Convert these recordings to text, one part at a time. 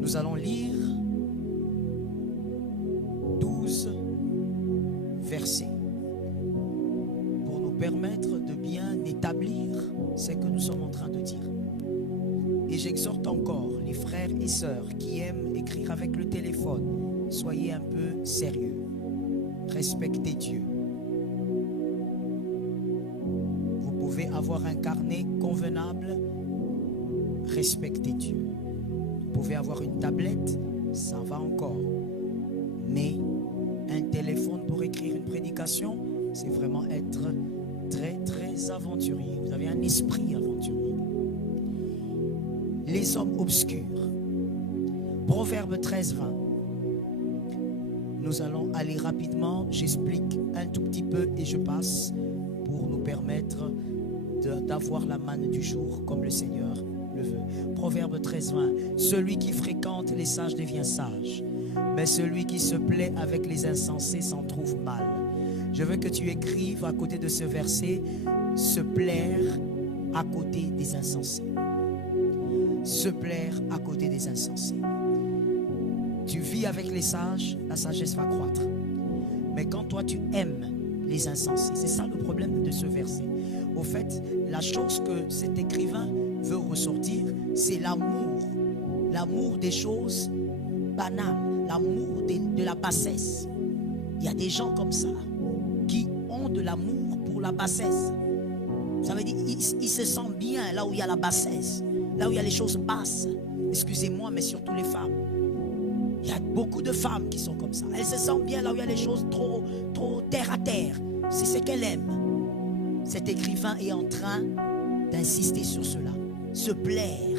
Nous allons lire 12 versets pour nous permettre de bien établir ce que nous sommes en train de dire. Et j'exhorte encore les frères et sœurs qui aiment écrire avec le téléphone, soyez un peu sérieux, respectez Dieu. Vous pouvez avoir un carnet convenable, respectez Dieu. Vous pouvez avoir une tablette, ça va encore. Mais un téléphone pour écrire une prédication, c'est vraiment être très très aventurier. Vous avez un esprit aventurier. Les hommes obscurs. Proverbe 13, 20. Nous allons aller rapidement. J'explique un tout petit peu et je passe pour nous permettre d'avoir la manne du jour comme le Seigneur le veut. Proverbe 13, 20. Celui qui fréquente les sages devient sage, mais celui qui se plaît avec les insensés s'en trouve mal. Je veux que tu écrives à côté de ce verset, se plaire à côté des insensés. Se plaire à côté des insensés. Tu vis avec les sages, la sagesse va croître. Mais quand toi tu aimes les insensés, c'est ça le problème de ce verset. Au fait, la chose que cet écrivain veut ressortir, c'est l'amour. L'amour des choses banales, l'amour de la bassesse. Il y a des gens comme ça qui ont de l'amour pour la bassesse. Ça veut dire ils se sentent bien là où il y a la bassesse, là où il y a les choses basses. Excusez-moi, mais surtout les femmes. Il y a beaucoup de femmes qui sont comme ça. Elles se sentent bien là où il y a les choses trop terre à terre. C'est ce qu'elles aiment. Cet écrivain est en train d'insister sur cela. Se plaire.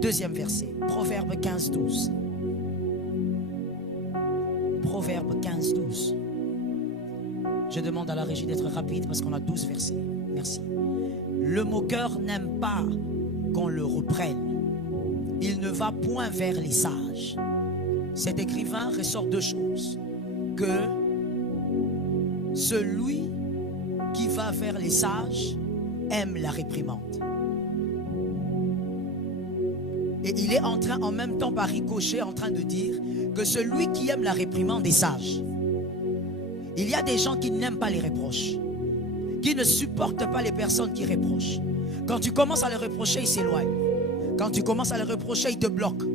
Deuxième verset, Proverbe 15, 12. Proverbe 15, 12. Je demande à la régie d'être rapide parce qu'on a 12 versets. Merci. Le moqueur n'aime pas qu'on le reprenne. Il ne va point vers les sages. Cet écrivain ressort deux choses. Que celui qui va vers les sages aime la réprimande. Et il est en train, en même temps par ricochet, en train de dire que celui qui aime la réprimande est sage. Il y a des gens qui n'aiment pas les reproches, qui ne supportent pas les personnes qui reprochent. Quand tu commences à les reprocher, ils s'éloignent. Quand tu commences à les reprocher, ils te bloquent.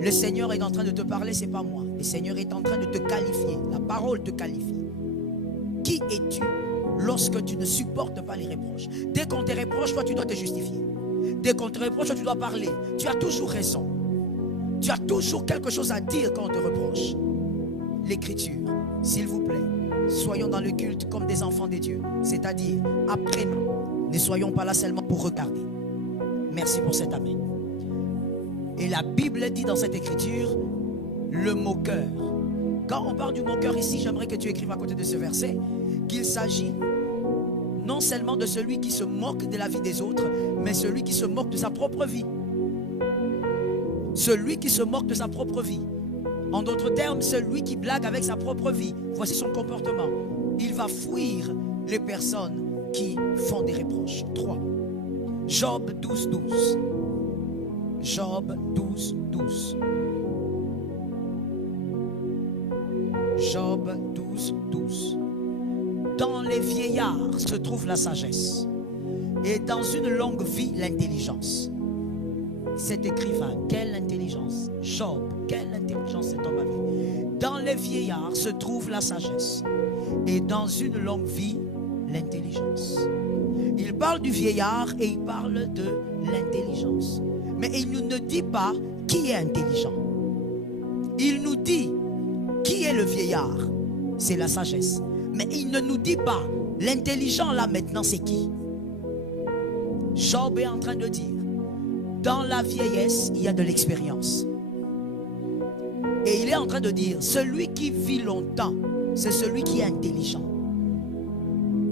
Le Seigneur est en train de te parler, c'est pas moi. Le Seigneur est en train de te qualifier. La parole te qualifie. Qui es-tu lorsque tu ne supportes pas les reproches? Dès qu'on te reproche, toi tu dois te justifier. Dès qu'on te reproche, toi tu dois parler. Tu as toujours raison. Tu as toujours quelque chose à dire quand on te reproche. L'Écriture, s'il vous plaît, soyons dans le culte comme des enfants de Dieu. C'est-à-dire, apprenons. Ne soyons pas là seulement pour regarder. Merci pour cet amen. Et la Bible dit dans cette écriture, le moqueur. Quand on parle du moqueur ici, j'aimerais que tu écrives à côté de ce verset qu'il s'agit non seulement de celui qui se moque de la vie des autres, mais celui qui se moque de sa propre vie. Celui qui se moque de sa propre vie. En d'autres termes, celui qui blague avec sa propre vie. Voici son comportement. Il va fuir les personnes qui font des reproches. 3. Job 12, 12. Job 12, 12. Job 12, 12. Dans les vieillards se trouve la sagesse, et dans une longue vie l'intelligence. Cet écrivain, quelle intelligence. Job, quelle intelligence cet homme avait. Dans les vieillards se trouve la sagesse, et dans une longue vie l'intelligence. Il parle du vieillard et il parle de l'intelligence. Mais il ne nous dit pas qui est intelligent. Il nous dit qui est le vieillard. C'est la sagesse. Mais il ne nous dit pas l'intelligent là maintenant c'est qui. Job est en train de dire, dans la vieillesse il y a de l'expérience. Et il est en train de dire, celui qui vit longtemps, c'est celui qui est intelligent.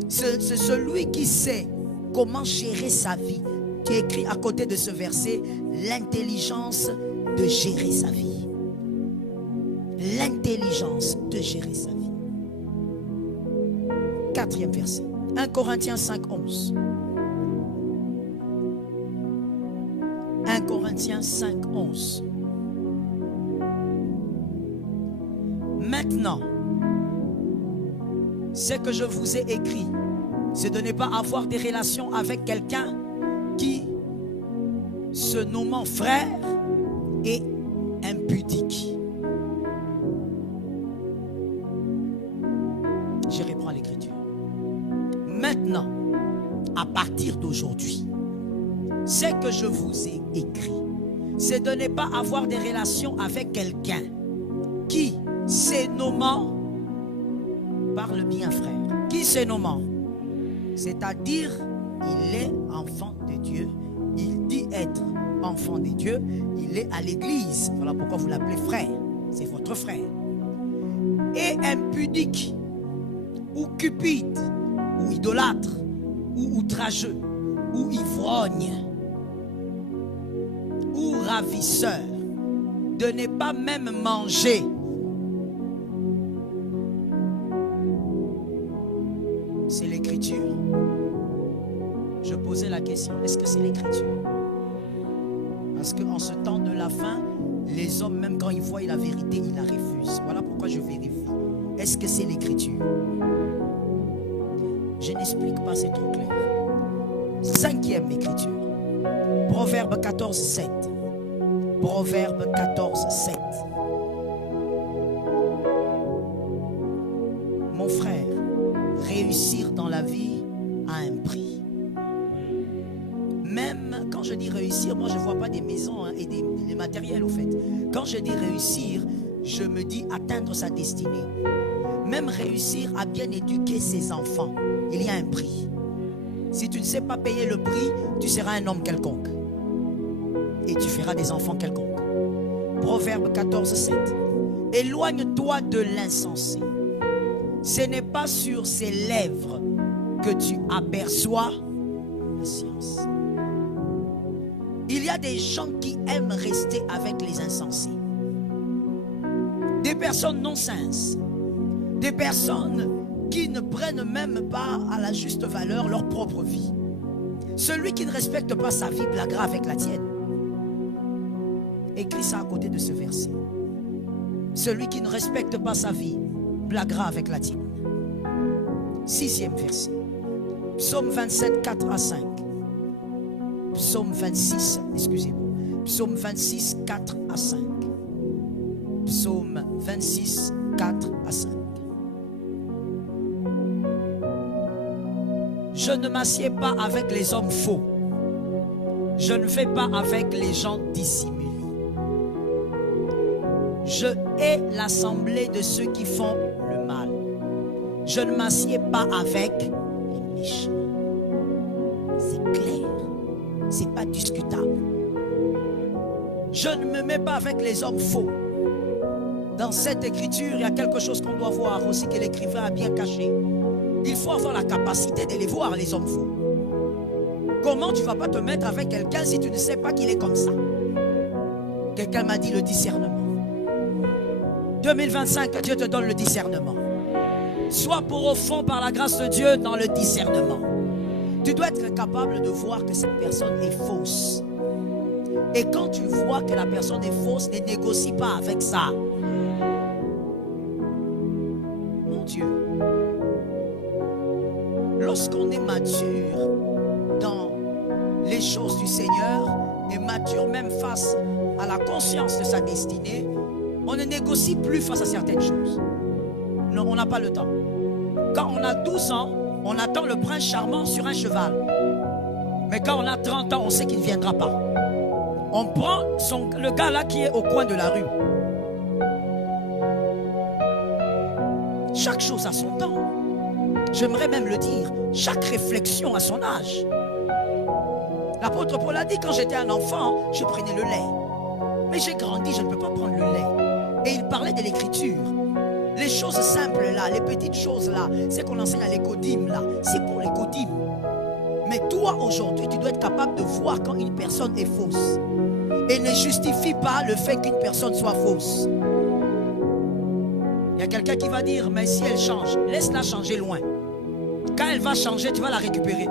C'est celui qui sait comment gérer sa vie. Tu écris à côté de ce verset, l'intelligence de gérer sa vie. L'intelligence de gérer sa vie. 4e verset. 1 Corinthiens 5, 11. 1 Corinthiens 5, 11. Maintenant, ce que je vous ai écrit, c'est de ne pas avoir des relations avec quelqu'un qui, se nommant frère, est impudique. Je reprends l'écriture. Maintenant, à partir d'aujourd'hui, ce que je vous ai écrit, c'est de ne pas avoir des relations avec quelqu'un qui, se nommant, parle bien frère, qui se nommant, c'est-à-dire il est enfant de Dieu, il dit être enfant de Dieu, il est à l'église, voilà pourquoi vous l'appelez frère, c'est votre frère, et impudique, ou cupide, ou idolâtre, ou outrageux, ou ivrogne, ou ravisseur, de ne pas même manger. C'est l'écriture. Je posais la question, est-ce que c'est l'écriture? Parce qu'en ce temps de la fin, les hommes, même quand ils voient la vérité, ils la refusent. Voilà pourquoi je vérifie. Est-ce que c'est l'écriture? Je n'explique pas, c'est trop clair. 5e écriture. Proverbe 14, 7. Proverbe 14, 7. Mon frère, réussir dans la vie a un prix. Même quand je dis réussir, moi je ne vois pas des maisons et des matériels au fait. Quand je dis réussir, je me dis atteindre sa destinée. Même réussir à bien éduquer ses enfants, il y a un prix. Si tu ne sais pas payer le prix, tu seras un homme quelconque. Et tu feras des enfants quelconques. Proverbe 14, 7. Éloigne-toi de l'insensé. Ce n'est pas sur ses lèvres que tu aperçois la science. Il y a des gens qui aiment rester avec les insensés. Des personnes non-sens. Des personnes qui ne prennent même pas à la juste valeur leur propre vie. Celui qui ne respecte pas sa vie blaguera avec la tienne. Écris ça à côté de ce verset. Celui qui ne respecte pas sa vie blaguera avec la tienne. 6e verset. Psaume 27, 4 à 5. Psaume 26, excusez-moi. Psaume 26, 4 à 5. Psaume 26, 4 à 5. Je ne m'assieds pas avec les hommes faux. Je ne fais pas avec les gens dissimulés. Je hais l'assemblée de ceux qui font le mal. Je ne m'assieds pas avec les méchants. C'est clair. C'est pas discutable. Je ne me mets pas avec les hommes faux. Dans cette écriture, il y a quelque chose qu'on doit voir aussi, que l'écrivain a bien caché. Il faut avoir la capacité de les voir, les hommes faux. Comment tu ne vas pas te mettre avec quelqu'un si tu ne sais pas qu'il est comme ça? Quelqu'un m'a dit le discernement. 2025, Dieu te donne le discernement. Sois pour au fond par la grâce de Dieu dans le discernement. Tu dois être capable de voir que cette personne est fausse. Et quand tu vois que la personne est fausse, ne négocie pas avec ça. Mon Dieu. Lorsqu'on est mature dans les choses du Seigneur et mature même face à la conscience de sa destinée, on ne négocie plus face à certaines choses. Non, on n'a pas le temps. Quand on a 12 ans, on attend le prince charmant sur un cheval. Mais quand on a 30 ans, on sait qu'il ne viendra pas. On prend le gars là qui est au coin de la rue. Chaque chose a son temps. J'aimerais même le dire, chaque réflexion a son âge. L'apôtre Paul a dit, quand j'étais un enfant, je prenais le lait. Mais j'ai grandi, je ne peux pas prendre le lait. Et il parlait de l'écriture. Les choses simples là, les petites choses là, c'est qu'on enseigne à l'écodime là, c'est pour l'écodime. Mais toi aujourd'hui, tu dois être capable de voir quand une personne est fausse. Et ne justifie pas le fait qu'une personne soit fausse. Il y a quelqu'un qui va dire, mais si elle change, laisse-la changer loin. Quand elle va changer, tu vas la récupérer.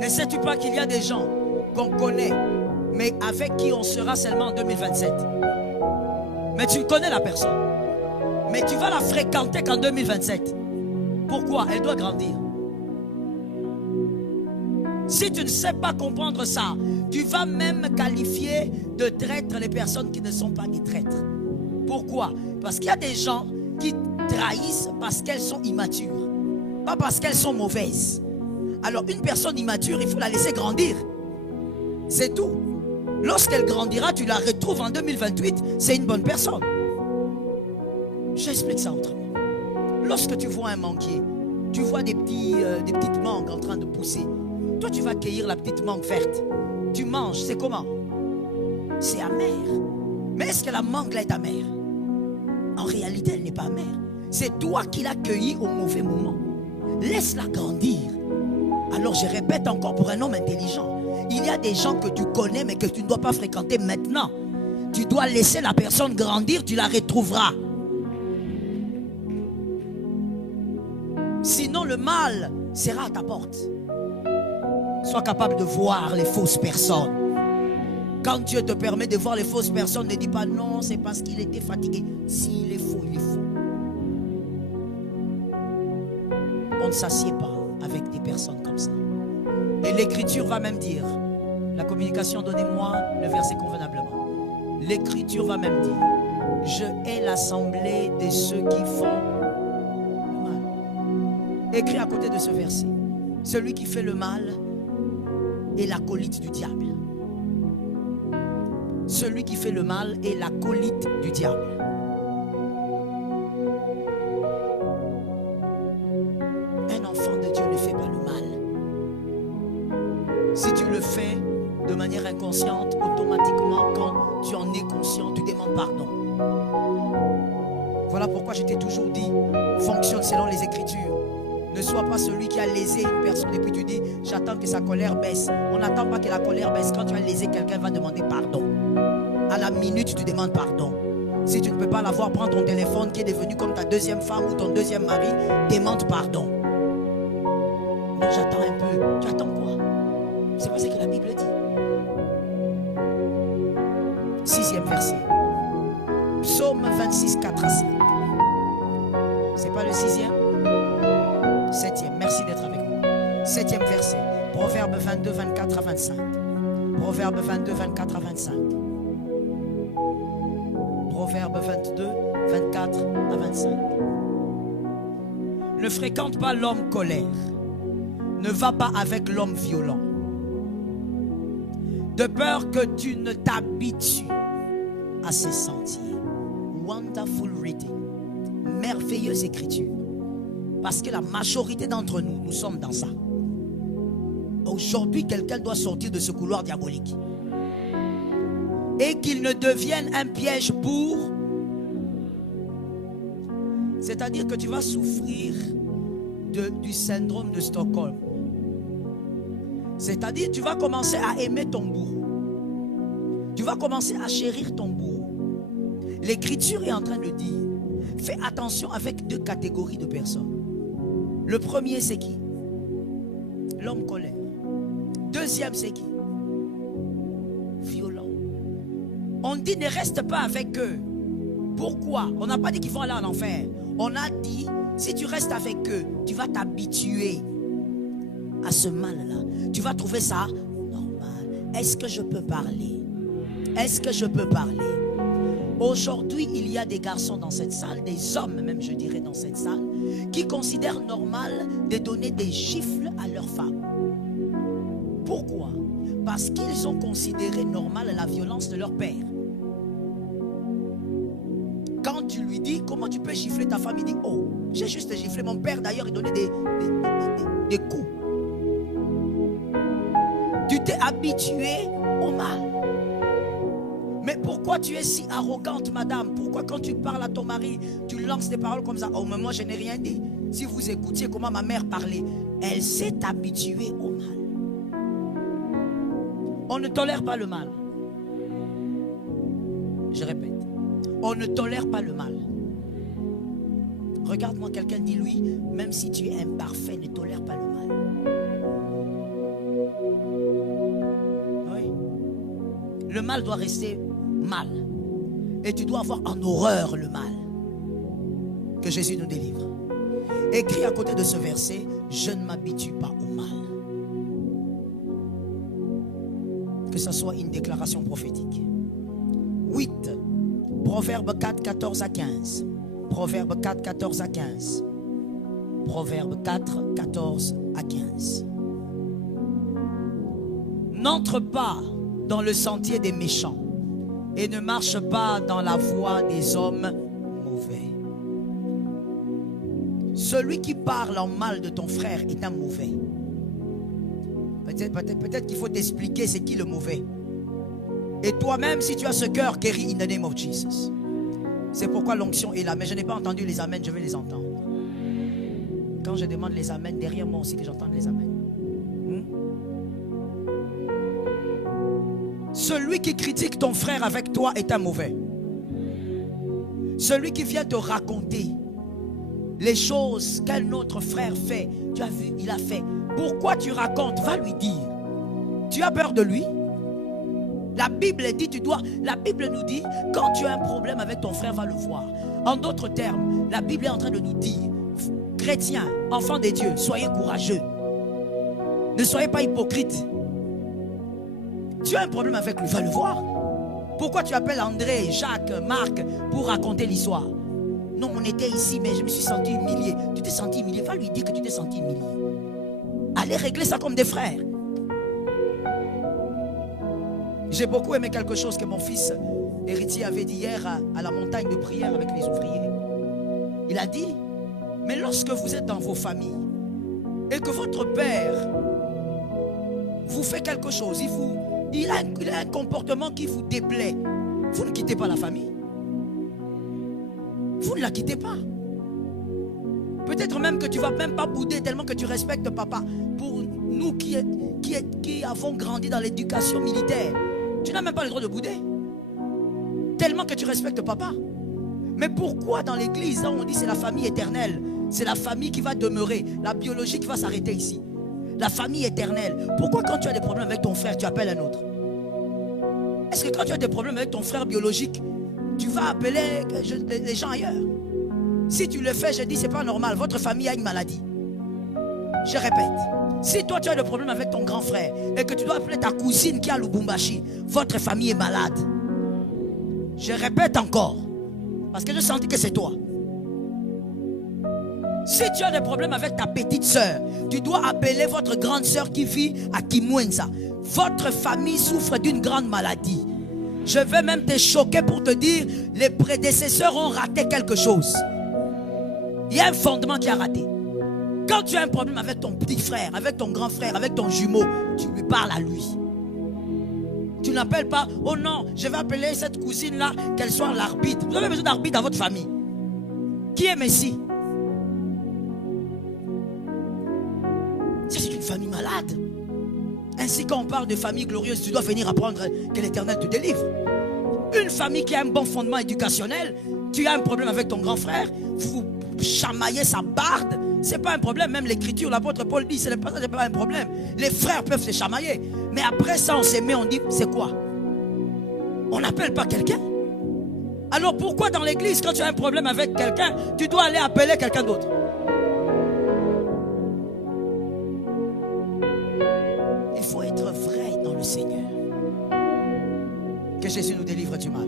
Ne sais-tu pas qu'il y a des gens qu'on connaît, mais avec qui on sera seulement en 2027? Mais tu connais la personne, mais tu vas la fréquenter qu'en 2027. Pourquoi? Elle doit grandir. Si tu ne sais pas comprendre ça, tu vas même qualifier de traîtres les personnes qui ne sont pas des traîtres. Pourquoi? Parce qu'il y a des gens qui trahissent parce qu'elles sont immatures, pas parce qu'elles sont mauvaises. Alors une personne immature, il faut la laisser grandir. C'est tout. Lorsqu'elle grandira, tu la retrouves en 2028, c'est une bonne personne. J'explique ça autrement. Lorsque tu vois un manguier, tu vois des petites mangues en train de pousser. Toi, tu vas cueillir la petite mangue verte. Tu manges, c'est comment? C'est amer. Mais est-ce que la mangue là est amère? En réalité, elle n'est pas amère. C'est toi qui l'as cueillie au mauvais moment. Laisse-la grandir. Alors, je répète encore, pour un homme intelligent, il y a des gens que tu connais, mais que tu ne dois pas fréquenter maintenant. Tu dois laisser la personne grandir, tu la retrouveras. Sinon, le mal sera à ta porte. Sois capable de voir les fausses personnes. Quand Dieu te permet de voir les fausses personnes, ne dis pas non, c'est parce qu'il était fatigué. S'il est faux, il est faux. On ne s'assied pas avec des personnes comme ça. Et l'Écriture va même dire, la communication, donnez-moi le verset convenablement. L'Écriture va même dire, je hais l'assemblée de ceux qui font le mal. Écrit à côté de ce verset, celui qui fait le mal est l'acolyte du diable. Celui qui fait le mal est l'acolyte du diable. Un enfant de Dieu ne fait pas le mal. Si tu le fais de manière inconsciente, automatiquement, quand tu en es conscient, tu demandes pardon. Voilà pourquoi je t'ai toujours dit, fonctionne selon les Écritures. Ne sois pas celui qui a lésé une personne et puis tu dis, j'attends que sa colère baisse. On n'attend pas que la colère baisse. Quand tu as lésé quelqu'un, va demander pardon. À la minute, tu demandes pardon. Si tu ne peux pas l'avoir, prends ton téléphone qui est devenu comme ta deuxième femme ou ton deuxième mari, demande pardon. Non, j'attends un peu. Tu attends quoi? C'est pas ce que la Bible dit. 6e verset. Psaume 26, 4 à 5. C'est pas le 6e? 7e, merci d'être avec moi. 7e verset, Proverbe 22, 24 à 25. Proverbe 22, 24 à 25. Proverbe 22, 24 à 25. Ne fréquente pas l'homme colère. Ne va pas avec l'homme violent. De peur que tu ne t'habitues à ses sentiers. Wonderful reading. Merveilleuse écriture. Parce que la majorité d'entre nous, nous sommes dans ça. Aujourd'hui, quelqu'un doit sortir de ce couloir diabolique. Et qu'il ne devienne un piège pour... C'est-à-dire que tu vas souffrir du syndrome de Stockholm. C'est-à-dire que tu vas commencer à aimer ton bourreau. Tu vas commencer à chérir ton bourreau. L'Écriture est en train de dire, fais attention avec 2 catégories de personnes. Le premier, c'est qui? L'homme colère. Deuxième, c'est qui? Violent. On dit ne reste pas avec eux. Pourquoi? On n'a pas dit qu'ils vont aller en enfer. On a dit, si tu restes avec eux, tu vas t'habituer à ce mal-là. Tu vas trouver ça normal. Est-ce que je peux parler? Est-ce que je peux parler? Aujourd'hui, il y a des garçons dans cette salle, des hommes même, je dirais, dans cette salle, qui considèrent normal de donner des gifles à leurs femmes. Pourquoi? Parce qu'ils ont considéré normal la violence de leur père. Quand tu lui dis, comment tu peux gifler ta femme? Il dit, oh, j'ai juste giflé. Mon père d'ailleurs, il donnait des coups. Tu t'es habitué au mal. Mais pourquoi tu es si arrogante, madame? Pourquoi quand tu parles à ton mari, tu lances des paroles comme ça? Oh, mais moi je n'ai rien dit. Si vous écoutiez comment ma mère parlait, elle s'est habituée au mal. On ne tolère pas le mal. Je répète, on ne tolère pas le mal. Regarde-moi, quelqu'un dit lui, même si tu es imparfait, ne tolère pas le mal. Le mal doit rester mal. Et tu dois avoir en horreur le mal. Que Jésus nous délivre. Écrit à côté de ce verset, je ne m'habitue pas au mal. Que ce soit une déclaration prophétique. 8. Proverbe 4, 14 à 15. Proverbe 4, 14 à 15. Proverbe 4, 14 à 15. N'entre pas dans le sentier des méchants et ne marche pas dans la voie des hommes mauvais. Celui qui parle en mal de ton frère est un mauvais. Peut-être qu'il faut t'expliquer c'est qui le mauvais. Et toi-même, si tu as ce cœur, guéris in the name of Jesus. C'est pourquoi l'onction est là. Mais je n'ai pas entendu les amens, je vais les entendre. Quand je demande les amens, derrière moi aussi que j'entende les amens. Celui qui critique ton frère avec toi est un mauvais. Celui qui vient te raconter les choses qu'un autre frère fait, tu as vu, il a fait. Pourquoi tu racontes? Va lui dire. Tu as peur de lui? La Bible dit, la Bible nous dit, quand tu as un problème avec ton frère, va le voir. En d'autres termes, la Bible est en train de nous dire, chrétiens, enfants de Dieu, soyez courageux. Ne soyez pas hypocrites. Tu as un problème avec lui, va le voir. Pourquoi tu appelles André, Jacques, Marc pour raconter l'histoire? Non, on était ici, mais je me suis senti humilié. Tu t'es senti humilié, va lui dire que tu t'es senti humilié. Allez régler ça comme des frères. J'ai beaucoup aimé quelque chose que mon fils héritier avait dit hier à la montagne de prière avec les ouvriers. Il a dit, mais lorsque vous êtes dans vos familles et que votre père vous fait quelque chose, il a un comportement qui vous déplaît, vous ne quittez pas la famille. Vous ne la quittez pas. Peut-être même que tu ne vas même pas bouder tellement que tu respectes papa. Pour nous qui avons grandi dans l'éducation militaire, tu n'as même pas le droit de bouder. Tellement que tu respectes papa. Mais pourquoi dans l'église, on dit c'est la famille éternelle, c'est la famille qui va demeurer, la biologie qui va s'arrêter ici. La famille éternelle. Pourquoi quand tu as des problèmes avec ton frère, tu appelles un autre? Est-ce que quand tu as des problèmes avec ton frère biologique, tu vas appeler les gens ailleurs? Si tu le fais, je dis, c'est pas normal. Votre famille a une maladie. Je répète. Si toi, tu as des problèmes avec ton grand frère et que tu dois appeler ta cousine qui a Lubumbashi, votre famille est malade. Je répète encore. Parce que je sentis que c'est toi. Si tu as des problèmes avec ta petite soeur, tu dois appeler votre grande soeur qui vit à Kimwenza. Votre famille souffre d'une grande maladie. Je vais même te choquer pour te dire, les prédécesseurs ont raté quelque chose. Il y a un fondement qui a raté. Quand tu as un problème avec ton petit frère, avec ton grand frère, avec ton jumeau, tu lui parles à lui. Tu n'appelles pas, oh non, je vais appeler cette cousine-là, qu'elle soit l'arbitre. Vous avez besoin d'arbitre dans votre famille. Qui est Messie? C'est une famille malade. Ainsi, quand on parle de famille glorieuse, tu dois venir apprendre que l'Éternel te délivre. Une famille qui a un bon fondement éducationnel, tu as un problème avec ton grand frère, vous chamaillez sa barde, c'est pas un problème. Même l'écriture, l'apôtre Paul dit, c'est pas un problème. Les frères peuvent se chamailler. Mais après ça, on s'aime, on dit, c'est quoi? On n'appelle pas quelqu'un. Alors pourquoi dans l'église, quand tu as un problème avec quelqu'un, tu dois aller appeler quelqu'un d'autre? Il faut être vrai dans le Seigneur. Que Jésus nous délivre du mal.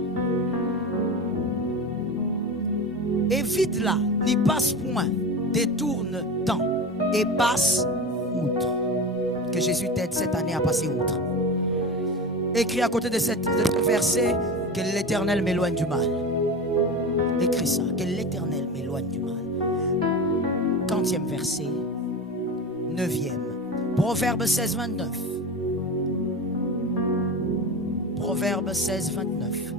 Évite-la, n'y passe point, détourne-t'en et passe outre. Que Jésus t'aide cette année à passer outre. Écris à côté de ce verset, que l'Éternel m'éloigne du mal. Écris ça, que l'Éternel m'éloigne du mal. 40e verset, 9e. Proverbe 16, 29. Proverbe 16, 29.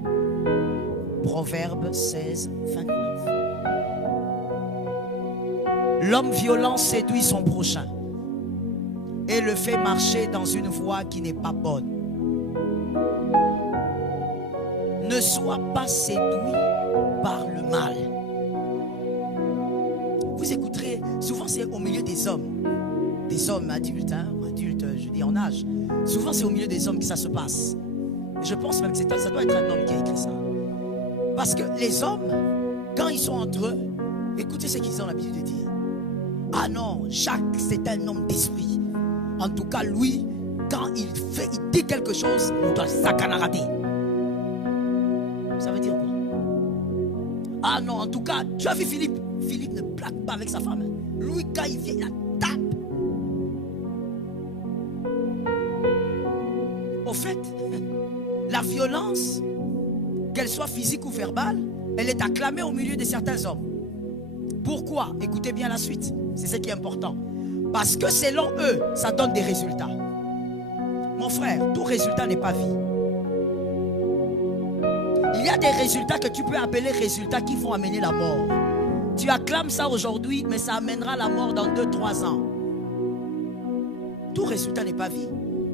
Proverbe 16, 29. L'homme violent séduit son prochain et le fait marcher dans une voie qui n'est pas bonne. Ne sois pas séduit par le mal. Vous écouterez, souvent c'est au milieu des hommes adultes, adultes, je dis en âge. Souvent c'est au milieu des hommes que ça se passe. Je pense même que ça doit être un homme qui a écrit ça. Parce que les hommes, quand ils sont entre eux, écoutez ce qu'ils ont l'habitude de dire. Ah non, Jacques, c'est un homme d'esprit. En tout cas, lui, quand il dit quelque chose, il doit s'acanarader. Ça veut dire quoi? Ah non, en tout cas, tu as vu Philippe? Philippe ne blague pas avec sa femme. Lui, quand il vient, il la tape. Au fait, la violence, qu'elle soit physique ou verbale, elle est acclamée au milieu de certains hommes. Pourquoi? Écoutez bien la suite. C'est ce qui est important. Parce que selon eux, ça donne des résultats. Mon frère, tout résultat n'est pas vie. Il y a des résultats que tu peux appeler résultats qui vont amener la mort. Tu acclames ça aujourd'hui, mais ça amènera la mort dans 2-3 ans. Tout résultat n'est pas vie.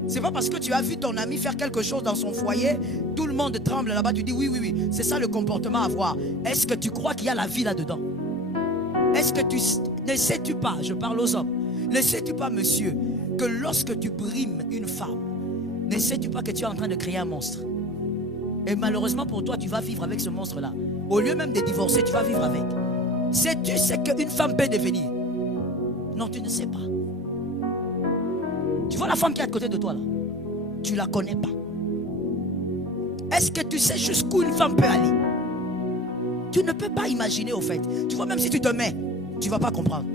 C'est pas parce que tu as vu ton ami faire quelque chose dans son foyer, tout le monde tremble là-bas, tu dis oui, c'est ça le comportement à avoir. Est-ce que tu crois qu'il y a la vie là-dedans? Est-ce que ne sais-tu pas, je parle aux hommes, ne sais-tu pas, monsieur, que lorsque tu brimes une femme, ne sais-tu pas que tu es en train de créer un monstre? Et malheureusement pour toi, tu vas vivre avec ce monstre-là. Au lieu même de divorcer, tu vas vivre avec. Sais-tu ce qu'une femme peut devenir? Non, tu ne sais pas. Tu vois la femme qui est à côté de toi là? Tu ne la connais pas. Est-ce que tu sais jusqu'où une femme peut aller? Tu ne peux pas imaginer au fait. Tu vois, même si tu te mets, tu ne vas pas comprendre.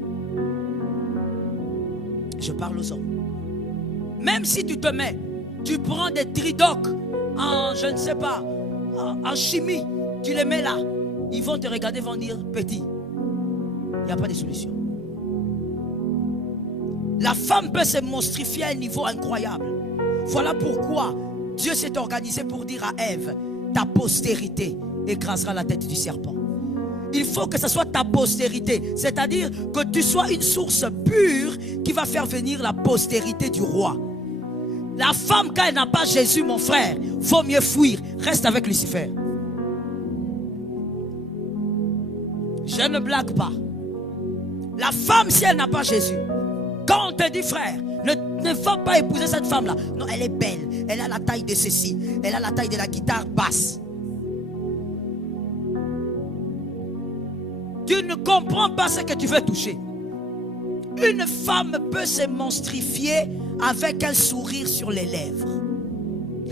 Je parle aux hommes. Même si tu te mets, tu prends des tridocs en, je ne sais pas, en chimie, tu les mets là, ils vont te regarder, vont dire petit. Il n'y a pas de solution. La femme peut se monstrifier à un niveau incroyable. Voilà pourquoi Dieu s'est organisé pour dire à Ève, ta postérité écrasera la tête du serpent. Il faut que ce soit ta postérité, c'est-à-dire que tu sois une source pure qui va faire venir la postérité du roi. La femme, quand elle n'a pas Jésus, mon frère, vaut mieux fuir. Reste avec Lucifer. Je ne blague pas. La femme, si elle n'a pas Jésus, quand on te dit frère, ne va pas épouser cette femme-là. Non, elle est belle. Elle a la taille de ceci. Elle a la taille de la guitare basse. Tu ne comprends pas ce que tu veux toucher. Une femme peut se monstrifier avec un sourire sur les lèvres.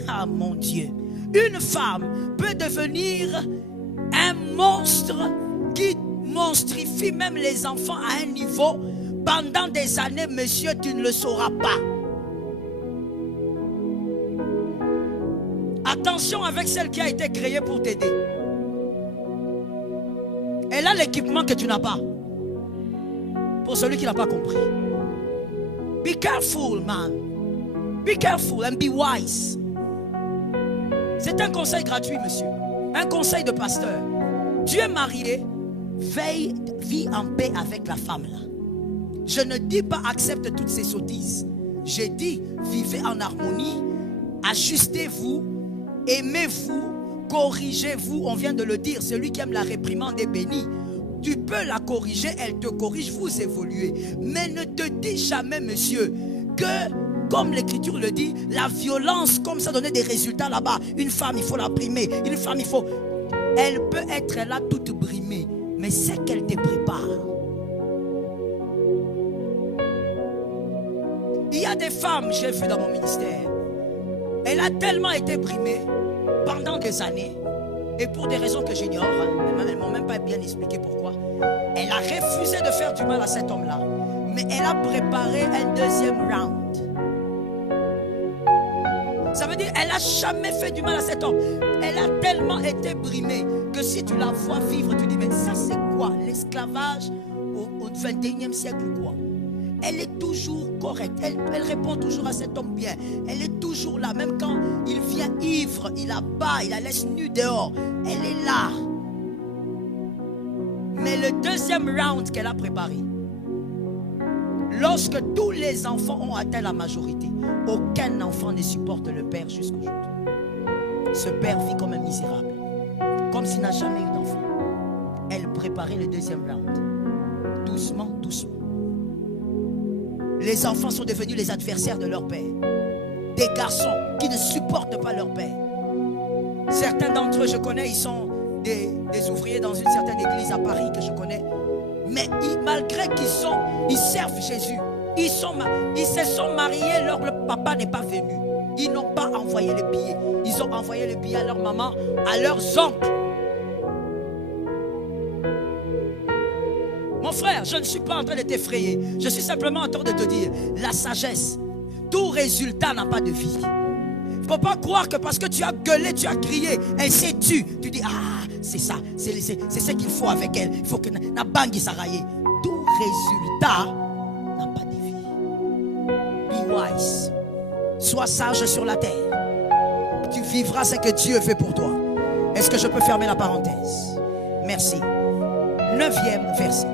Ah mon Dieu. Une femme peut devenir un monstre qui monstrifie même les enfants à un niveau. Pendant des années, monsieur, tu ne le sauras pas. Attention avec celle qui a été créée pour t'aider. Elle a l'équipement que tu n'as pas. Pour celui qui n'a pas compris. Be careful, man. Be careful and be wise. C'est un conseil gratuit, monsieur. Un conseil de pasteur. Tu es marié, vis en paix avec la femme là. Je ne dis pas accepte toutes ces sottises. Je dis vivez en harmonie, ajustez-vous, aimez-vous, corrigez-vous. On vient de le dire, celui qui aime la réprimande est béni. Tu peux la corriger, elle te corrige, vous évoluez. Mais ne te dis jamais, monsieur, que, comme l'écriture le dit, la violence, comme ça donnait des résultats là-bas. Une femme, il faut la brimer. Une femme, il faut... Elle peut être là toute brimée, mais c'est qu'elle te prépare. Il y a des femmes, j'ai vu dans mon ministère, elle a tellement été brimée pendant des années, et pour des raisons que j'ignore, elles ne m'ont même pas bien expliqué pourquoi. Elle a refusé de faire du mal à cet homme-là, mais elle a préparé un deuxième round. Ça veut dire qu'elle n'a jamais fait du mal à cet homme. Elle a tellement été brimée que si tu la vois vivre, tu dis mais ça c'est quoi? L'esclavage au 21e siècle ou quoi? Elle est toujours correcte. Elle répond toujours à cet homme bien. Elle est toujours là. Même quand il vient ivre, il la bat, il la laisse nue dehors. Elle est là. Mais le deuxième round qu'elle a préparé, lorsque tous les enfants ont atteint la majorité, aucun enfant ne supporte le père jusqu'aujourd'hui. Ce père vit comme un misérable, comme s'il n'a jamais eu d'enfant. Elle préparait le deuxième round. Doucement, doucement. Les enfants sont devenus les adversaires de leur père. Des garçons qui ne supportent pas leur père. Certains d'entre eux, je connais, ils sont des ouvriers dans une certaine église à Paris que je connais. Mais malgré ils servent Jésus, ils se sont mariés, leur papa n'est pas venu. Ils n'ont pas envoyé les billets. Ils ont envoyé les billets à leur maman, à leurs oncles. Mon frère, je ne suis pas en train de t'effrayer. Je suis simplement en train de te dire, la sagesse, tout résultat n'a pas de vie. Il ne faut pas croire que parce que tu as gueulé, tu as crié, elle s'est tue. Tu dis, ah, c'est ça, c'est ce qu'il faut avec elle. Il faut que na bangi s'arraille. Tout résultat n'a pas de vie. Be wise. Sois sage sur la terre. Tu vivras ce que Dieu fait pour toi. Est-ce que je peux fermer la parenthèse? Merci. 9e verset.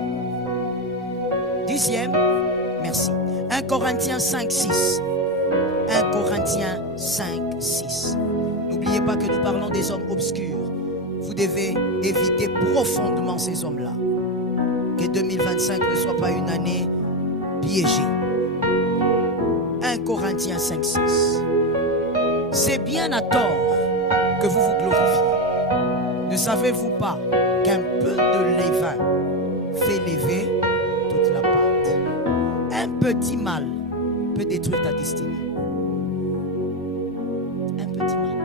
10e, merci. 1 Corinthiens 5, 6. 1 Corinthiens 5, 6. N'oubliez pas que nous parlons des hommes obscurs. Vous devez éviter profondément ces hommes-là. Que 2025 ne soit pas une année piégée. 1 Corinthiens 5, 6. C'est bien à tort que vous vous glorifiez. Ne savez-vous pas qu'un peu de levain fait lever toute la pâte? Un petit mal peut détruire ta destinée. Un petit mal.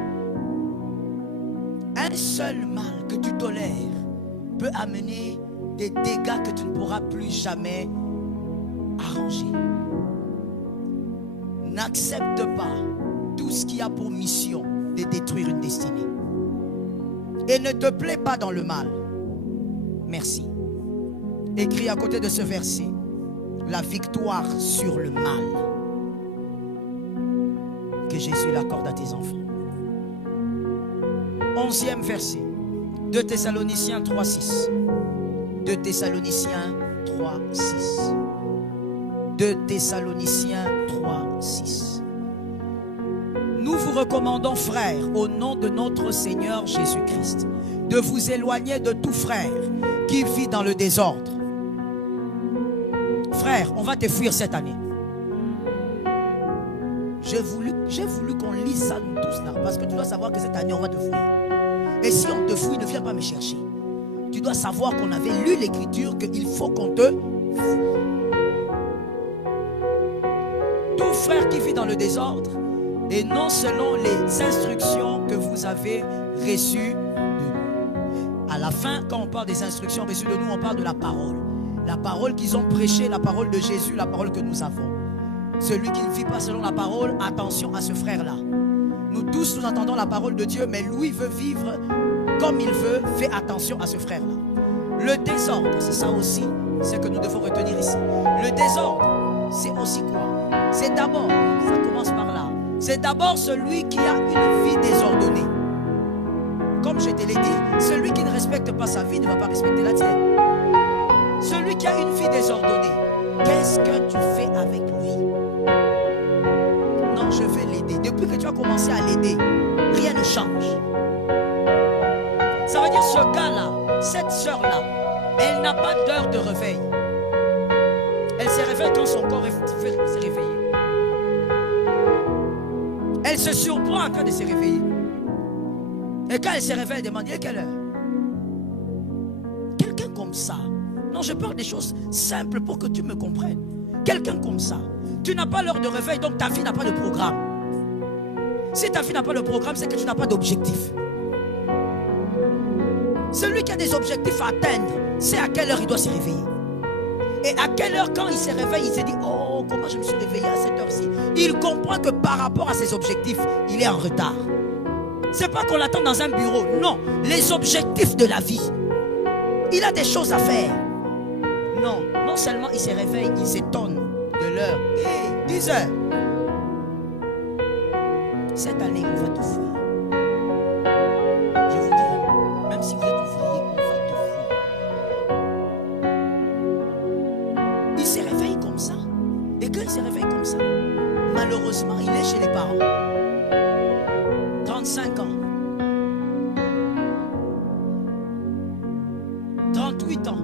Un seul mal que tu tolères peut amener des dégâts que tu ne pourras plus jamais arranger. N'accepte pas tout ce qui a pour mission de détruire une destinée. Et ne te plais pas dans le mal. Merci. Écris à côté de ce verset, la victoire sur le mal. Que Jésus l'accorde à tes enfants. 11e verset, 2 Thessaloniciens 3, 6. 2 Thessaloniciens 3, 6. 2 Thessaloniciens 3, 6. Nous vous recommandons, frères, au nom de notre Seigneur Jésus-Christ, de vous éloigner de tout frère qui vit dans le désordre. Frère, on va te fuir cette année. J'ai voulu qu'on lise ça nous tous là, parce que tu dois savoir que cette année on va te fuir. Et si on te fouille, ne viens pas me chercher. Tu dois savoir qu'on avait lu l'écriture, qu'il faut qu'on te fouille. Tout frère qui vit dans le désordre, et non selon les instructions que vous avez reçues de nous. À la fin, quand on parle des instructions reçues de nous, on parle de la parole. La parole qu'ils ont prêchée, la parole de Jésus, la parole que nous avons. Celui qui ne vit pas selon la parole, attention à ce frère-là. Nous tous, nous entendons la parole de Dieu, mais lui veut vivre comme il veut. Fais attention à ce frère-là. Le désordre, c'est ça aussi, c'est que nous devons retenir ici. Le désordre, c'est aussi quoi? C'est d'abord, ça commence par là, c'est d'abord celui qui a une vie désordonnée. Comme je te l'ai dit, celui qui ne respecte pas sa vie ne va pas respecter la tienne. Celui qui a une vie désordonnée, qu'est-ce que tu fais avec lui? Non, je vais l'aider. Depuis que tu as commencé à l'aider, rien ne change. Ça veut dire ce gars-là, cette sœur-là, elle n'a pas d'heure de réveil. Elle se réveille quand son corps s'est réveillé. Elle se surprend en train de se réveiller. Et quand elle se réveille, elle demande, quelle heure? Quelqu'un comme ça. Non, je parle des choses simples pour que tu me comprennes. Quelqu'un comme ça. Tu n'as pas l'heure de réveil, donc ta vie n'a pas de programme. Si ta vie n'a pas de programme, c'est que tu n'as pas d'objectif. Celui qui a des objectifs à atteindre, c'est à quelle heure il doit se réveiller. Et à quelle heure, quand il se réveille, il se dit, oh, comment je me suis réveillé à cette heure-ci. Il comprend que par rapport à ses objectifs, il est en retard. C'est pas qu'on l'attend dans un bureau. Non, les objectifs de la vie. Il a des choses à faire. Non, non seulement il se réveille, il s'étonne de l'heure. Et 10 heures. Cette année, on va te fouiller. Je vous dis, même si vous êtes ouvrier, on va te fouiller. Il se réveille comme ça. Et quand il se réveille comme ça, malheureusement, il est chez les parents. 35 ans. 38 ans.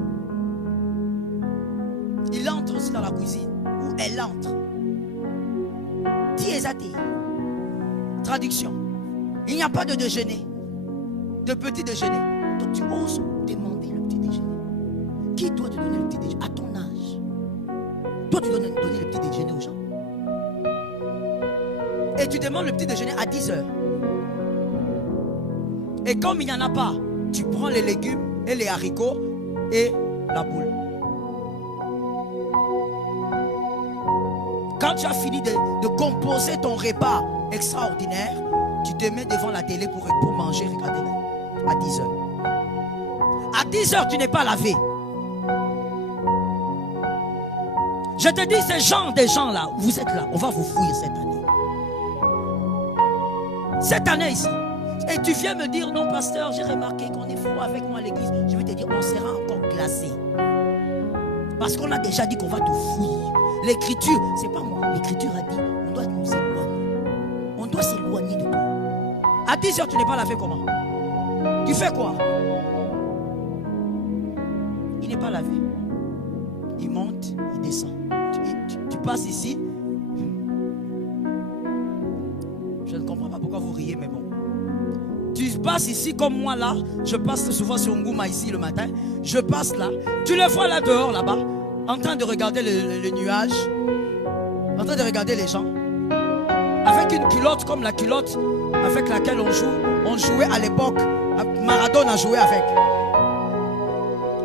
Il entre aussi dans la cuisine. Ou elle entre. Traduction. Il n'y a pas de déjeuner. de petit déjeuner. Donc tu oses demander le petit déjeuner. Qui doit te donner le petit déjeuner? À ton âge. Toi, tu dois donner le petit déjeuner aux gens. Et tu demandes le petit déjeuner à 10 heures. Et comme il n'y en a pas, tu prends les légumes et les haricots et la boule. Quand tu as fini de composer ton repas extraordinaire, tu te mets devant la télé pour manger, regarder à 10 heures. À 10 heures, tu n'es pas lavé. Je te dis, des gens là, vous êtes là, on va vous fouiller cette année. Cette année ici. Et tu viens me dire, non pasteur, j'ai remarqué qu'on est froid avec moi à l'église. Je vais te dire, on sera encore glacé. Parce qu'on a déjà dit qu'on va te fouiller. L'écriture, c'est pas moi, l'écriture a dit, on doit nous éloigner. On doit s'éloigner de toi. À 10 heures, tu n'es pas lavé comment? Tu fais quoi? Il n'est pas lavé. Il monte, il descend. Tu passes ici. Je ne comprends pas pourquoi vous riez, mais bon. Tu passes ici comme moi là. Je passe souvent sur Ngouma ici le matin. Je passe là. Tu le vois là dehors, là-bas, en train de regarder le nuage, en train de regarder les gens. Avec une culotte comme la culotte avec laquelle on joue. On jouait à l'époque. Maradona jouait avec.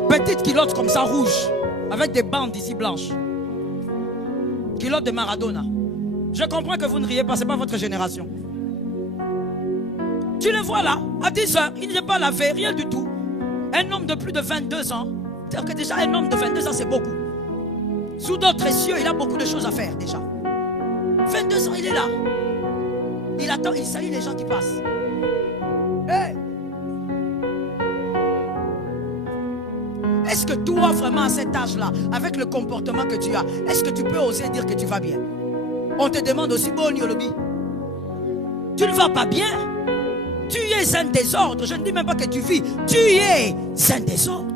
Petite culotte comme ça, rouge. Avec des bandes ici blanches. Culotte de Maradona. Je comprends que vous ne riez pas, ce n'est pas votre génération. Tu le vois là, à 10 heures, il n'est pas lavé, rien du tout. Un homme de plus de 22 ans. C'est-à-dire que déjà un homme de 22 ans, c'est beaucoup. Sous d'autres cieux, il a beaucoup de choses à faire déjà. 22 ans, il est là. Il attend, il salue les gens qui passent. Hey! Est-ce que toi, vraiment à cet âge-là, avec le comportement que tu as, est-ce que tu peux oser dire que tu vas bien? On te demande aussi, bon, Yolobi, tu ne vas pas bien? Tu es un désordre. Je ne dis même pas que tu vis. Tu es un désordre.